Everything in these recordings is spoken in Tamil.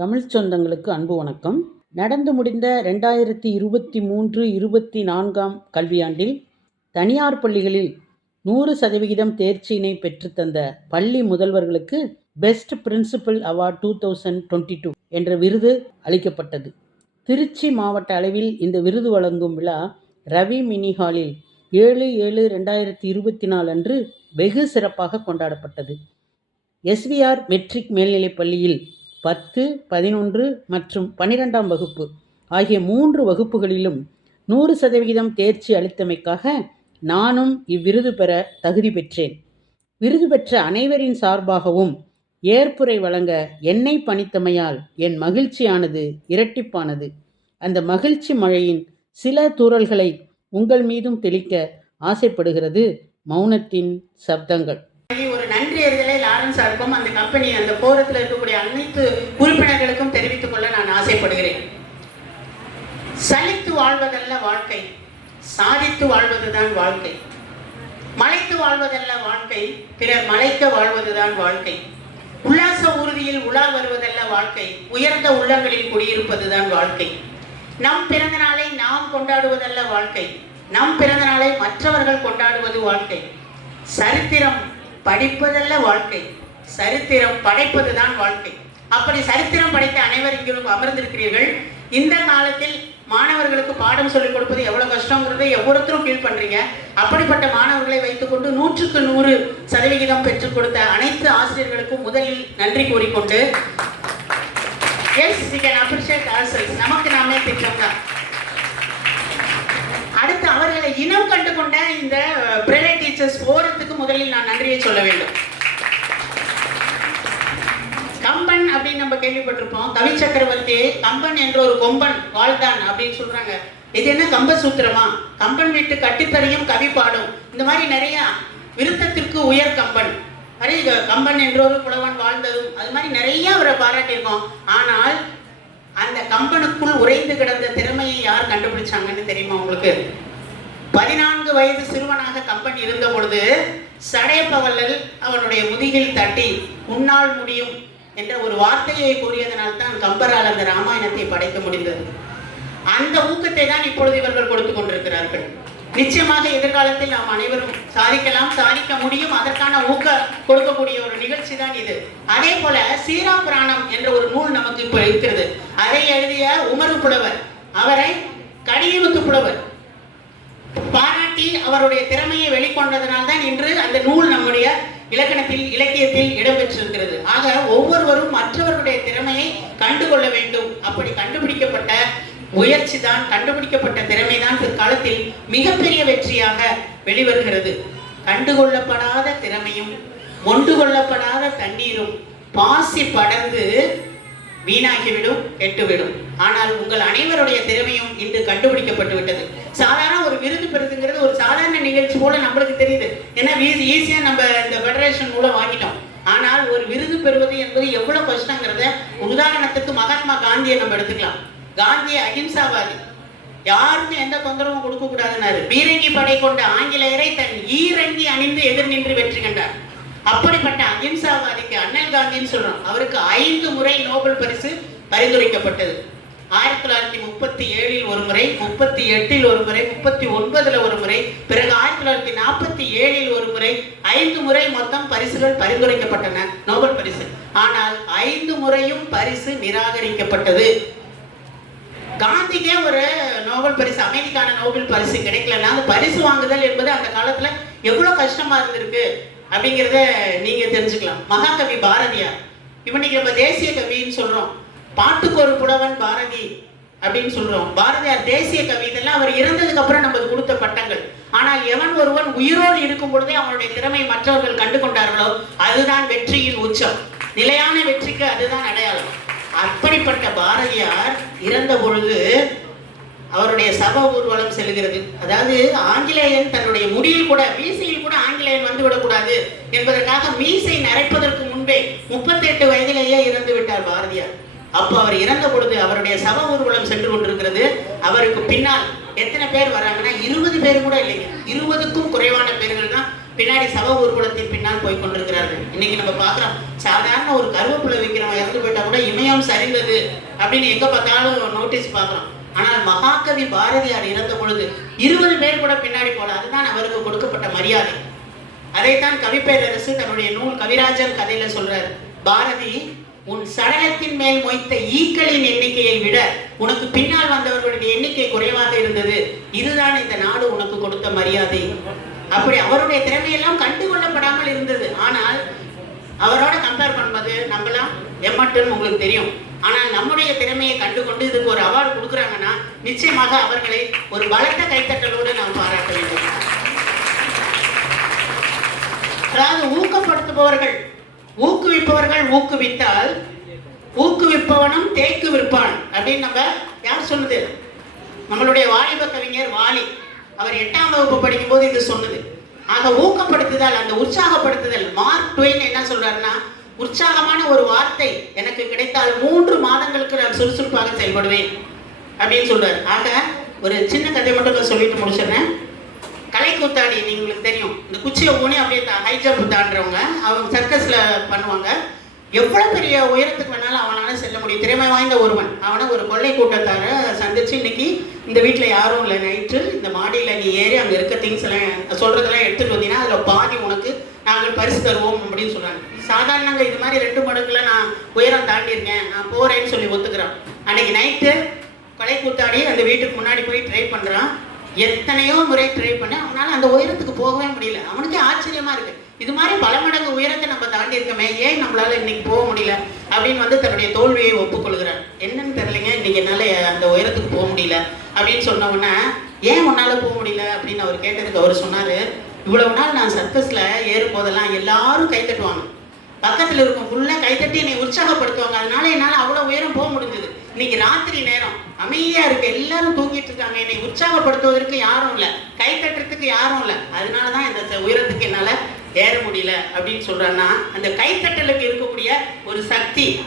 தமிழ்ச் சொந்தங்களுக்கு அன்பு வணக்கம். நடந்து முடிந்த ரெண்டாயிரத்தி இருபத்தி மூன்று இருபத்தி நான்காம் கல்வியாண்டில் தனியார் பள்ளிகளில் நூறு சதவிகிதம் தேர்ச்சியினை பெற்றுத்தந்த பள்ளி முதல்வர்களுக்கு best principal award two thousand twenty two என்ற விருது அளிக்கப்பட்டது. திருச்சி மாவட்ட அளவில் இந்த விருது வழங்கும் விழா ரவி மினி ஹாலில் ஏழு ஏழு ரெண்டாயிரத்தி இருபத்தி நாலு அன்று வெகு சிறப்பாக கொண்டாடப்பட்டது. எஸ்விஆர் மெட்ரிக் மேல்நிலைப் பள்ளியில் பத்து பதினொன்று மற்றும் பனிரெண்டாம் வகுப்பு ஆகிய மூன்று வகுப்புகளிலும் நூறு சதவிகிதம் தேர்ச்சி அளித்தமைக்காக நானும் இவ்விருது பெற தகுதி பெற்றேன். விருது பெற்ற அனைவரின் சார்பாகவும் ஏற்புரை வழங்க என்னை பணித்தமையால் என் மகிழ்ச்சியானது இரட்டிப்பானது. அந்த மகிழ்ச்சி மழையின் சில தூறல்களை உங்கள் மீதும் தெளிக்க ஆசைப்படுகிறது மௌனத்தின் சப்தங்கள். நன்றியர்களை லாரன்ஸ் சாருக்கும் அந்த கம்பெனி அந்த போரத்தில் இருக்கக்கூடிய அனைத்து உறுப்பினர்களுக்கும் தெரிவித்துக் கொள்ள நான் ஆசைப்படுகிறேன். சலித்து வாழ்வதல்ல வாழ்க்கை சாதித்து வாழ்வதுதான் வாழ்க்கை. மலைத்து வாழ்வதல்ல வாழ்க்கை பிறர் மலைக்க வாழ்வதுதான் வாழ்க்கை. உல்லாச ஊர்தியில் உலா வருவதல்ல வாழ்க்கை உயர்ந்த உள்ளங்களில் குடியிருப்பதுதான் வாழ்க்கை. நம் பிறந்த நாளை நாம் கொண்டாடுவதல்ல வாழ்க்கை நம் பிறந்த நாளை மற்றவர்கள் கொண்டாடுவது வாழ்க்கை. சரித்திரம் படிப்பதல்ல வாழ்க்கை. சரித்திரம் படைப்பது தான் வாழ்க்கை. அப்படி சரித்திரம் படைத்த அனைவர் இங்கு அமர்ந்திருக்கிறீர்கள். இந்த காலத்தில் மாணவர்களுக்கு பாடம் சொல்லிக் கொடுப்பது எவ்வளவு கஷ்டங்கிறத ஒவ்வொருத்தரும் ஃபீல் பண்றீங்க. அப்படிப்பட்ட மாணவர்களை வைத்துக்கொண்டு நூற்றுக்கு நூறு சதவிகிதம் பெற்றுக் கொடுத்த அனைத்து ஆசிரியர்களுக்கும் முதலில் நன்றி கூறிக்கொண்டு yes we can appreciate ourselves. நமக்கு நாமே திட்டம் தான் அடுத்து அவர்களை இனம் கண்டு கொண்ட இந்த பிரைவேட் டீச்சர்ஸ் போறதுக்கு முதலில் நான் நன்றியை சொல்ல வேண்டும். கம்பன் அப்படின்னு நம்ம கேள்விப்பட்டிருப்போம். கவி சக்கரவர்த்தி கம்பன் என்ற ஒரு கொம்பன் வாழ்தான் அப்படின்னு சொல்றாங்க. இது என்ன கம்ப சூத்திரமா? கம்பன் வீட்டு கட்டித்தறியும் கவி பாடும். இந்த மாதிரி நிறைய விருத்தத்திற்கு உயர் கம்பன். மாதிரி கம்பன் என்ற ஒரு புலவன் வாழ்ந்ததும் அது மாதிரி நிறைய அவரை பாராட்டியிருக்கோம். ஆனால் அந்த கம்பனுக்குள் உறைந்து கிடந்த திறமையை யார் கண்டுபிடிச்சாங்கன்னு தெரியுமா உங்களுக்கு? பதினான்கு வயது சிறுவனாக கம்பன் இருந்த பொழுது சடையப்பவல்லல் அவனுடைய முதுகில் தட்டி உன்னால் முடியும் என்ற ஒரு வார்த்தையை கூறியதனால் தான் கம்பரால் அந்த ராமாயணத்தை படைக்க முடிந்தது. அந்த ஊக்கத்தை தான் இப்பொழுது இவர்கள் கொடுத்து கொண்டிருக்கிறார்கள். நிச்சயமாக எதிர்காலத்தில் நாம் அனைவரும் சாதிக்கலாம் சாதிக்க முடியும். அதற்கான ஊக்க கொடுக்கக்கூடிய ஒரு நிகழ்ச்சி தான் இது. அதே போல சீரா புராணம் என்ற ஒரு நூல் நமக்கு இப்போ இருக்கிறது. அதை எழுதிய உமரு புலவர் அவரை கடியமுத்து புலவர் பாராட்டி அவருடைய திறமையை வெளிக்கொண்டதனால் தான் இன்று அந்த நூல் நம்முடைய இலக்கணத்தில் இலக்கியத்தில் இடம்பெற்றிருக்கிறது. ஆக ஒவ்வொருவரும் மற்றவர்களுடைய திறமையை கண்டுகொள்ள வேண்டும். அப்படி கண்டுபிடிக்கப்பட்ட முயற்சி தான் கண்டுபிடிக்கப்பட்ட திறமை தான் பிற்காலத்தில் மிகப்பெரிய வெற்றியாக வெளிவருகிறது. கண்டுகொள்ளப்படாத திறமையும் ஒன்று கொள்ளப்படாத தண்ணீரும் பாசி படர்ந்து வீணாகிவிடும் கெட்டுவிடும். ஆனால் உங்கள் அனைவருடைய திறமையும் இன்று கண்டுபிடிக்கப்பட்டு விட்டது சாதாரண ஒரு விருது பெறுதுங்கிறது ஒரு சாதாரண நிகழ்ச்சி போல நம்மளுக்கு தெரியுது. ஏன்னா ஈஸியாக நம்ம இந்த ஃபெடரேஷன் மூலம் வாங்கிட்டோம். ஆனால் ஒரு விருது பெறுவது என்பது எவ்வளவு கஷ்டங்கிறத உதாரணத்துக்கு மகாத்மா காந்தியை நம்ம எடுத்துக்கலாம். காந்திய அகிம்சாவாதி. யாருக்கும் எந்த தொந்தரவும் கொடுக்க கூடாதுனாரு பீரங்கி படை கொண்ட ஆங்கிலேயரை தன் ஈரங்கி அணிந்து எதிர் நின்று வெற்றி கண்டார். அப்படிப்பட்ட அகிம்சாவாதிக்கு அண்ணல் காந்தின்னு சொல்றோம். அவருக்கு ஐந்து முறை நோபல் பரிசு பரிந்துரைக்கப்பட்டது. ஆயிரத்தி தொள்ளாயிரத்தி முப்பத்தி ஏழில் ஒரு முறை முப்பத்தி எட்டில் ஒரு முறை முப்பத்தி ஒன்பதுல ஒரு முறை பிறகு ஆயிரத்தி தொள்ளாயிரத்தி நாற்பத்தி ஏழில் ஒரு முறை ஐந்து முறை மொத்தம் பரிசுகள் பரிந்துரைக்கப்பட்டன நோபல் பரிசு. ஆனால் ஐந்து முறையும் பரிசு நிராகரிக்கப்பட்டது. காந்திக்கே ஒரு நோபல் பரிசு அமைதிக்கான நோபல் பரிசு கிடைக்கலன்னா அந்த பரிசு வாங்குதல் என்பது அந்த காலத்துல எவ்வளவு கஷ்டமா இருந்திருக்கு அப்படிங்கிறத நீங்க தெரிஞ்சுக்கலாம். மகாகவி பாரதியார். இன்னைக்கு நம்ம தேசிய கவின்னு சொல்றோம். பாட்டுக்கு ஒரு புலவன் பாரதி அப்படின்னு சொல்றோம். பாரதியார் தேசிய கவி இதெல்லாம் அவர் இறந்ததுக்கு அப்புறம் நமக்கு கொடுத்த பட்டங்கள். ஆனால் எவன் ஒருவன் உயிரோடு இருக்கும் பொழுதே அவனுடைய திறமை மற்றவர்கள் கண்டு கொண்டார்களோ அதுதான் வெற்றியின் உச்சம். நிலையான வெற்றிக்கு அதுதான் அடையாளம். அப்படிப்பட்ட பாரதியார் இறந்த பொழுது அவருடைய சப ஊர்வலம் செல்கிறது. அதாவது ஆங்கிலேயன் தன்னுடைய முடியில் கூட மீசையில் கூட ஆங்கிலேயன் வந்து விடக்கூடாது என்பதற்காக மீசை நரைப்பதற்கு முன்பே முப்பத்தி எட்டு வயதிலேயே இறந்து விட்டார் பாரதியார் அப்போ அவர் இறந்த பொழுது அவருடைய சம ஊர்வலம் சென்று கொண்டிருக்கிறது. அவருக்கு பின்னால் எத்தனை பேர் வர்றாங்கன்னா இருபது பேர் கூட இல்லைங்க இருபதுக்கும் குறைவான பேர்கள் தான் பின்னாடி சவ ஊர்வலத்தின் பின்னால் போய் கொண்டிருக்கிறார்கள். இன்னைக்கு நம்ம பார்க்குறோம் சாதாரண ஒரு கருவேப்பிலை வைக்கிறவங்க இறந்து போயிட்டா கூட இமயம் சரிந்தது அப்படின்னு எங்க பார்த்தாலும் நோட்டீஸ் பார்க்குறோம். ஆனால் மகாகவி பாரதியார் இறந்த பொழுது இருபது பேர் கூட பின்னாடி போல அதுதான் அவருக்கு கொடுக்கப்பட்ட மரியாதை. அதைத்தான் கவிப்பேரரசு தன்னுடைய நூல் கவிராஜர் கதையில சொல்றாரு. பாரதி உன் சடலத்தின் மேல் மொய்த்த ஈக்களின் எண்ணிக்கையை விட உனக்கு பின்னால் வந்தவர்களுடைய எண்ணிக்கை குறைவாக இருந்தது. இதுதான் இந்த நாடு உனக்கு கொடுத்த மரியாதை. அப்படி அவருடைய திறமையெல்லாம் கண்டுகொள்ளப்படாமல் இருந்தது. ஆனால் அவரோட கம்பேர் பண்ணும்போது நம்மளாம் எம்மட்டுன்னு உங்களுக்கு தெரியும். ஆனால் நம்முடைய திறமையை கண்டுகொண்டு இதுக்கு ஒரு அவார்டு கொடுக்குறாங்கன்னா நிச்சயமாக அவர்களை ஒரு பலத்த கைத்தட்டலோடு நாம் பாராட்ட வேண்டும். அதாவது ஊக்கப்படுத்துபவர்கள் ஊக்குவிப்பவர்கள் ஊக்குவித்தால் ஊக்குவிப்பவனும் தேக்கு விற்பான் அப்படின்னு நம்ம யார் சொல்லுது? நம்மளுடைய வாலிப கவிஞர் வாலி. அவர் எட்டாம் வகுப்பு படிக்கும்போது இது சொன்னது. ஆக ஊக்கப்படுத்துதல் அந்த உற்சாகப்படுத்துதல் மார்க் டுவெயின் என்ன சொல்றாருன்னா உற்சாகமான ஒரு வார்த்தை எனக்கு கிடைத்தால் மூன்று மாதங்களுக்கு நான் சுறுசுறுப்பாக செயல்படுவேன் அப்படின்னு சொல்றாரு. ஆக ஒரு சின்ன கதை மட்டும் நான் சொல்லிட்டு முடிச்சிடுறேன். கலை கூத்தாடி நீங்களுக்கு தெரியும். இந்த குச்சியை ஊனி அப்படியே ஹை ஜம்ப் தாண்டுறவங்க அவங்க சர்க்கஸில் பண்ணுவாங்க. எவ்வளோ பெரிய உயரத்துக்கு வேணாலும் அவனால் செல்ல முடியும். திறமை வாய்ந்த ஒருவன். அவனை ஒரு கொள்ளை கூட்டத்தார சந்திச்சு இன்னைக்கு இந்த வீட்டில் யாரும் இல்லை. நைட்டு இந்த மாடியில் நீ ஏறி அங்கே இருக்க திங்ஸ் எல்லாம் சொல்கிறதெல்லாம் எடுத்துகிட்டு வந்தீங்கன்னா அதில் பாதி உனக்கு நாங்கள் பரிசு தருவோம் அப்படின்னு சொல்கிறாங்க சாதாரணங்க இது மாதிரி ரெண்டு மடங்குல நான் உயரம் தாண்டியிருக்கேன். நான் போகிறேன்னு சொல்லி ஒத்துக்கிறான். அன்னைக்கு நைட்டு கொலை கூத்தாடி அந்த வீட்டுக்கு முன்னாடி போய் ட்ரை பண்ணுறான் எத்தனையோ முறை ட்ரை பண்ண அவனால அந்த உயரத்துக்கு போகவே முடியல. அவனுக்கே ஆச்சரியமா இருக்கு. இது மாதிரி பல மடங்கு உயரத்தை நம்ம தாண்டி இருக்கமே ஏன் நம்மளால இன்னைக்கு போக முடியல? அப்படின்னு வந்து தன்னுடைய தோல்வியை ஒப்புக்கொள்கிறார். என்னன்னு தெரியலைங்க இன்னைக்கு என்னால அந்த உயரத்துக்கு போக முடியல அப்படின்னு சொன்ன உடனே ஏன் உன்னால போக முடியல? அப்படின்னு அவர் கேட்டதுக்கு அவர் சொன்னாரு இவ்வளவு நாள் நான் சர்க்கஸ்ல ஏறும் போதெல்லாம் எல்லாரும் கை தட்டுவாங்க. பக்கத்தில் இருக்கும் ஃபுல்லா கைத்தட்டி என்னை உற்சாகப்படுத்துவாங்க. அதனால என்னால் அவ்வளோ உயரம் போக முடிஞ்சது. இன்னைக்கு ராத்திரி நேரம். அமைதியா இருக்கு எல்லாரும் தூங்கிட்டு இருக்காங்க. என்னை உற்சாகப்படுத்துவதற்கு யாரும் இல்லை. கை தட்டுறதுக்கு யாரும் இல்லை. அதனாலதான் இந்த உயரத்துக்கு என்னால ஏற முடியல அப்படின்னு சொல்றான்னா அந்த கைத்தட்டலுக்கு இருக்கக்கூடிய ஒரு சக்தி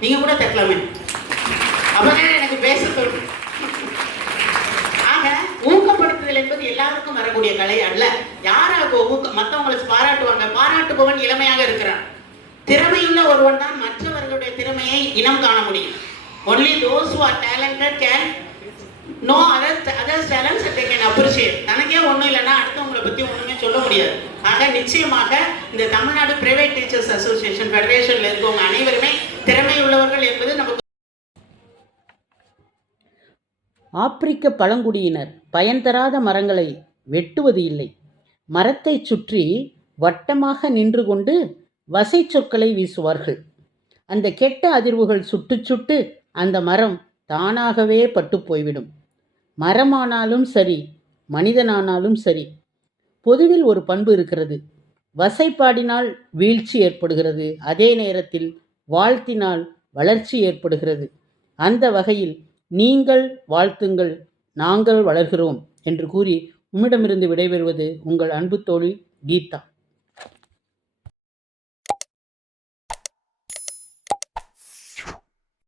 நீங்க கூட தட்டலாமே. அப்பதான் எனக்கு பேச தோணும். ஆக ஊக்கப்படுத்துதல் என்பது எல்லாருக்கும் வரக்கூடிய கலை அல்ல. யாராக ஊக்க மற்றவங்களை பாராட்டுவாங்க. பாராட்டுபவன் இளமையாக இருக்கிறான். திறமையுள்ள ஒருவன் தான் மற்றவர்களுடைய திறமையை இனம் காண முடியும். Only those who are talented can know other other talents and can appreciate தனக்கே ஒன்றும் இல்லைன்னா அடுத்தவங்களை பற்றி ஒன்றுமே சொல்ல முடியாது. ஆக நிச்சயமாக இந்த தமிழ்நாடு பிரைவேட் டீச்சர்ஸ் அசோசியேஷன் ஃபெடரேஷனில் இருக்கவங்க அனைவருமே திறமை உள்ளவர்கள் என்பது நமக்கு ஆப்பிரிக்க பழங்குடியினர் பயன் தராத மரங்களை வெட்டுவது இல்லை. மரத்தைச் சுற்றி வட்டமாக நின்று கொண்டு வசை சொற்களை வீசுவார்கள். அந்த கெட்ட அதிர்வுகள் சுட்டு சுட்டு அந்த மரம் தானாகவே பட்டு போய்விடும். மரமானாலும் சரி மனிதனானாலும் சரி பொதுவில் ஒரு பண்பு இருக்கிறது. வசைப்பாடினால் வீழ்ச்சி ஏற்படுகிறது அதே நேரத்தில் வாழ்த்தினால் வளர்ச்சி ஏற்படுகிறது. அந்த வகையில் நீங்கள் வாழ்த்துங்கள் நாங்கள் வளர்கிறோம் என்று கூறி உம்மிடமிருந்து விடைபெறுவது உங்கள் அன்பு தோழி கீதா.